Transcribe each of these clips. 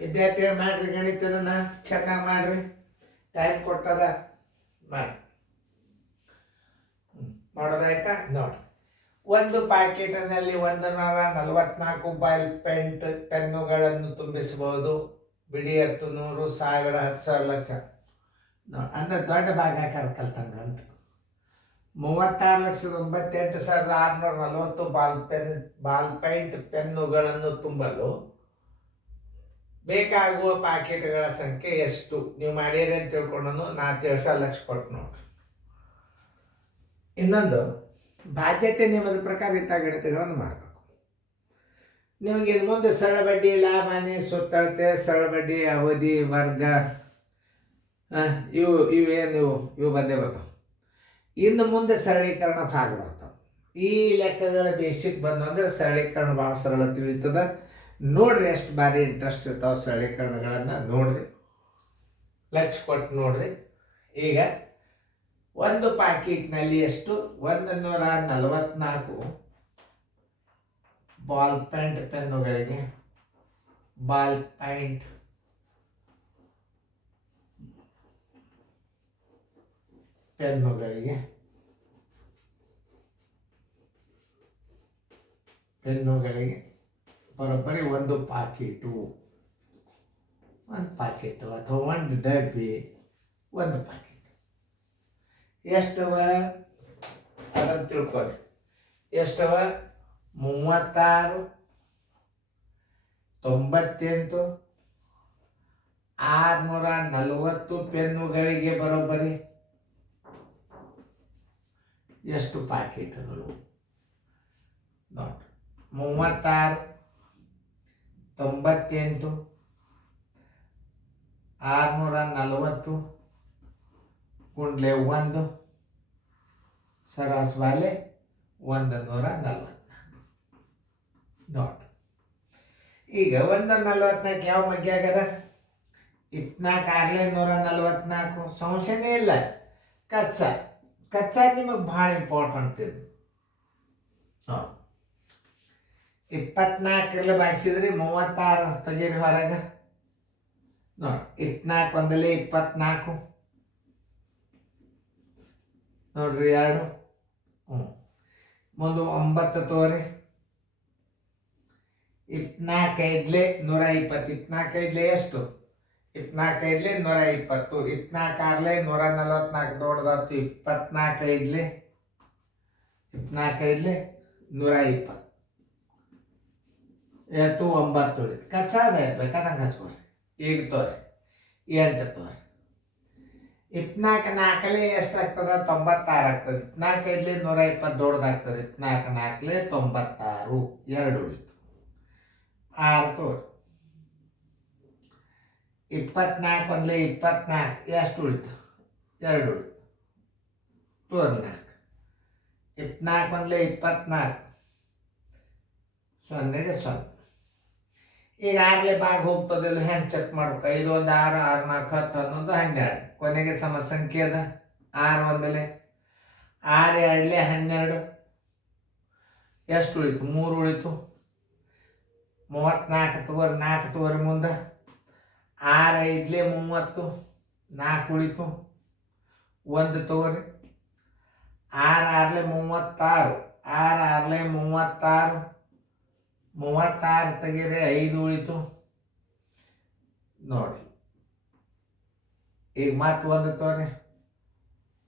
ವಿದ್ಯಾರ್ಥಿಗಳು ಮಾಡ್ರಿ ಗಣಿತದನ್ನ ಚೆನ್ನಾಗಿ ಮಾಡ್ರಿ. ಟೈಮ್ ಕೊಟ್ಟದ ಮಾಡಿ. ಮಾಡೋದಾಯ್ತಾ ನೋಡಿ. ಒಂದು ಪ್ಯಾಕೆಟ್ನಲ್ಲಿ 144 ಬಾಲ್ ಪೆನ್ನುಗಳನ್ನು ತುಂಬಿಸಬಹುದು. ಬಿಡಿ 10, 100, 1000, 10,000, ಲಕ್ಷ. ಅಂದ್ರೆ ದೊಡ್ಡ ಭಾಗ ಕಲ್ತಂಗ ಅಂತ. 36,98,640 ಬಾಲ್ ಪೈಂಟ್ ಪೆನ್ನುಗಳನ್ನು ತುಂಬಲು ಬೇಕಾಗುವ ಪ್ಯಾಕೆಟ್ಗಳ ಸಂಖ್ಯೆ ಎಷ್ಟು? ನೀವು ಮಾಡಿರಿ ಅಂತ ತಿಳ್ಕೊಂಡು ನಾ ಲಕ್ಷ ಕೊಟ್ಟು ನೋಡ್ರಿ. ಇನ್ನೊಂದು, ಬಾಧ್ಯತೆ ನಿಯಮದ ಪ್ರಕಾರ ಇಂಥ ಗಣಿತಗಳನ್ನು ಮಾಡಬೇಕು. ನಿಮಗೆ ಇನ್ನು ಮುಂದೆ ಸರಳ ಬಡ್ಡಿ, ಲಾಭ, ಹಾನಿ, ಸುತ್ತಳತೆ, ಸರಳ ಬಡ್ಡಿ, ಅವಧಿ, ವರ್ಗ, ಇವು ಬಂದೇ ಬರ್ತಾವೆ. ಇನ್ನು ಮುಂದೆ ಸರಳೀಕರಣ ಭಾಗ ಬರ್ತಾವೆ. ಈ ಲೆಕ್ಕಗಳ ಬೇಸಿಕ್ ಬಂದು ಅಂದ್ರೆ ಸರಳೀಕರಣ ಭಾಳ ಸರಳ ತಿಳಿತದ. ನೋಡ್ರಿ ಎಷ್ಟು ಬಾರಿ ಇಂಟ್ರೆಸ್ಟ್ ಇರ್ತಾವೆ ಸರಳೀಕರಣಗಳನ್ನು ನೋಡ್ರಿ, ಲಕ್ಷ ಕೊಟ್ಟು ನೋಡ್ರಿ. ಈಗ ಒಂದು ಪ್ಯಾಕೆಟ್ನಲ್ಲಿ ಎಷ್ಟು? 144 ಬಾಲ್ ಪೈಂಟ್ ಪೆನ್ನುಗಳಿಗೆ ಬರೋಬ್ಬರಿ ಒಂದು ಪ್ಯಾಕೆಟು ಅಥವಾ ಒಂದು ಡಬ್ಬಿ, ಒಂದು ಪ್ಯಾಕೆಟ್ ಎಷ್ಟವ ಅದನ್ನು ತಿಳ್ಕೊರಿ. ಎಷ್ಟವ? 36, 98, 640 ಪೆನ್ನುಗಳಿಗೆ ಬರೋಬ್ಬರಿ ಎಷ್ಟು ಪ್ಯಾಕೆಟ್ಗಳು ನೋಡಿ. 36, 98, 640 ಗುಂಡ್ಲೆ 1 ಸರಾಸ್ ಬಾಲೆ 144 ನೋಡಿ. ಈಗ 144 ಯಾವ ಮಗ್ಗೆ ಆಗದ? 24 144 ಸಂಶಯನೇ ಇಲ್ಲ. ಕಚ್ಚಾ ನಿಮಗೆ ಭಾಳ ಇಂಪಾರ್ಟೆಂಟ್ ಇದು. 24 ಭಾಗಿಸಿದ್ರಿ 36 ತೆಗೀರಿ ಹೊರಗೆ ನೋಡಿ. 24 ಒಂದಲೇ 24 ನೋಡ್ರಿ 2. ಮುಂದೆ 9 ತೋರಿ. 24 120. 24 ಎಷ್ಟು? 24 120. 24 144 ದೊಡ್ಡದಾಯ್ತು. 24 120 ಎಷ್ಟು? 9 ಉಳಿತು. ಕಚ್ಚಾದ ಬೇಕಾದಂಗೆ ಹಚ್ಕೋರಿ. ಈಗ ತೋರಿ 8 ತೋರಿ. 24 ಎಷ್ಟಾಗ್ತದೆ? 96 ಆಗ್ತದೆ. 24 120 ದೊಡ್ಡದಾಗ್ತದೆ. 24 96 2 ಉಳಿತು. 6 ತೋರಿ. 24 ಒಂದಲೇ 24 ಎಷ್ಟು ಉಳಿತು? 2 ಉಳಿತು. ತೋರಿ 4. 24 ಒಂದಲೇ 24 0ಗೆ 0. ಈಗ 6 ಭಾಗ ಹೋಗ್ತದಿಲ್ಲ, ಹೆಂಗೆ ಚೆಕ್ ಮಾಡ್ಬೇಕು? 5 1 6, 6 4 10 11 12. ಕೊನೆಗೆ ಸಮ ಸಂಖ್ಯೆ ಅದ 6 ಒಂದಲೇ 6 2 12 ಎಷ್ಟು ಉಳಿತು? 3 ಉಳಿತು. 34 ತಗೋರಿ. 4 ತಗೋರಿ ಮುಂದೆ. 6 5 30 4 ಉಳಿತು. 1 ತಗೋರಿ. 6 6 36 6 6 36 36 ತೆಗೀರಿ. 5 ಉಳಿತು ನೋಡ್ರಿ. ಈಗ ಮತ್ತೆ 1 ತೋರಿ.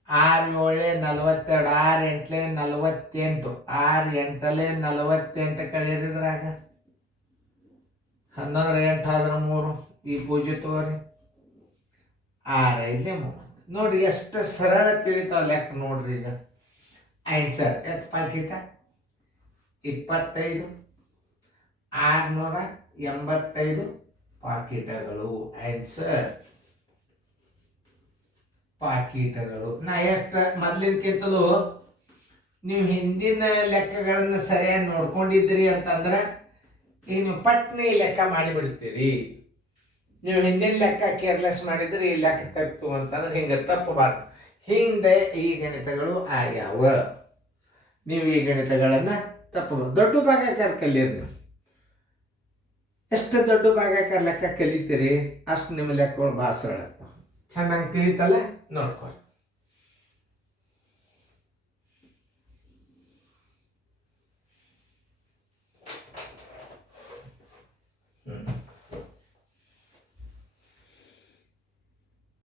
6 7 42 6 8 48 6 8 48 ಕಳೀರಿದ್ರಾಗ 11 8 ಆದ್ರೆ 3. ಈ ಪೂಜೆ ತೋರಿ. 6 5 30 ನೋಡ್ರಿ ಎಷ್ಟು ಸರಳ ತಿಳಿತಾವ ಲೆಕ್ಕ ನೋಡ್ರಿ. ಈಗ ಆನ್ಸರ್ ಎಷ್ಟು ಪ್ಯಾಕೆಟ? 25 685 ಪಾಕೀಟಗಳು. ಆನ್ಸರ್ ಪಾಕೀಟಗಳು. ನಾ ಎಷ್ಟು ಮೊದಲಿನಕ್ಕಿಂತಲೂ ನೀವು ಹಿಂದಿನ ಲೆಕ್ಕಗಳನ್ನು ಸರಿಯಾಗಿ ನೋಡ್ಕೊಂಡಿದ್ದೀರಿ ಅಂತಂದ್ರೆ ಈಗ ನೀವು ಪಟ್ನೆ ಈ ಲೆಕ್ಕ ಮಾಡಿಬಿಡ್ತೀರಿ. ನೀವು ಹಿಂದಿನ ಲೆಕ್ಕ ಕೇರ್ಲೆಸ್ ಮಾಡಿದ್ರೆ ಈ ಲೆಕ್ಕ ತಪ್ಪು ಅಂತಂದ್ರೆ ಹಿಂಗೆ ತಪ್ಪಬಾರ್ದು. ಹಿಂದೆ ಈ ಗಣಿತಗಳು ಆಗ್ಯಾವ, ನೀವು ಈ ಗಣಿತಗಳನ್ನು ತಪ್ಪಬಾರ್ದು. ದೊಡ್ಡ ಭಾಗ ಕಲ್ಕಲ್ಲಿರಿ ನೀವು. ಎಷ್ಟು ದೊಡ್ಡ ಭಾಗಕ್ಕೆ ಲೆಕ್ಕ ಕಲಿತೀರಿ ಅಷ್ಟು ನಿಮ್ಮ ಲೆಕ್ಕಗಳು ಭಾಳ ಸರಳ ಚೆನ್ನಾಗಿ ತಿಳಿತಲ್ಲ ನೋಡ್ಕೊರಿ.